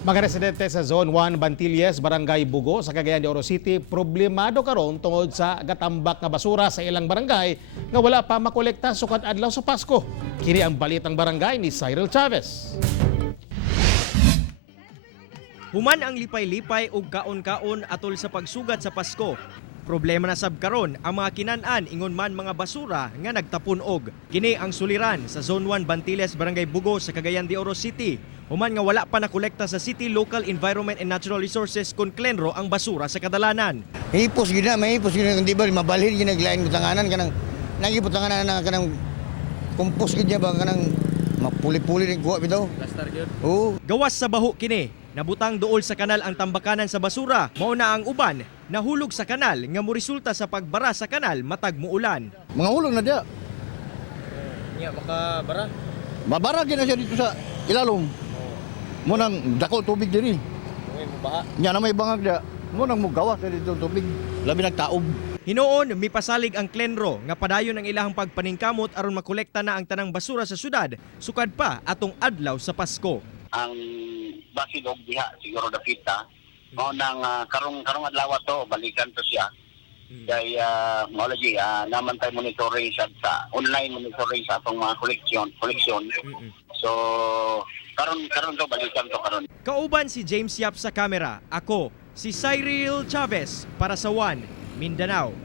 Mga residente sa Zone 1 Bantilles, Barangay Bugo sa Cagayan de Oro City, problemado karon tungod sa gatambak nga basura sa ilang barangay nga wala pa makolekta sukad adlaw sa Pasko. Kini ang balitang barangay ni Cyril Chavez. Human ang lipay-lipay ug kaon-kaon atol sa pagsugat sa Pasko. Problema na sab karon ang mga kinan-an ingon man mga basura nga nagtapon og. Kini ang suliran sa Zone 1 Bantilles, Barangay Bugo sa Cagayan de Oro City. Human nga wala pa nakolekta sa City Local Environment and Natural Resources kon Clenro ang basura sa kadalanan. Hipos gina, may hipos gina di ba mabalhin gina glain butanganan kanang nagibutanganan na kanang kompos gid ba kanang mapuli-puli ni kuha bitaw. Plaster gyud. Oo. Gawas sa baho kini, nabutang duol sa kanal ang tambakanan sa basura. Mao na ang uban nahulog sa kanal nga moresulta sa pagbara sa kanal matag muulan. Mga hulog na dia. Nya baka bara. Mabara gina siya dito sa ilalom. Mo nang dako tubig diri. Ngay mo baha. Nya na may bangag dia. Mo nang mugawas dito tubig. Labi nagtaob. Hinoon, mipasalig ang Clenro nga padayon ang ilahang pagpaningkamot aron makolekta na ang tanang basura sa syudad, sukad pa atong adlaw sa Pasko. Ang basilog diha siguro dapita mao nang karong adlaw to balikan to siya kay mao lagi naman tayo monitoring sa online monitoring sa atong mga koleksyon so karon to balikan to karon. Kauban si James Yap sa kamera, ako si Cyril Chavez para sa One Mindanao.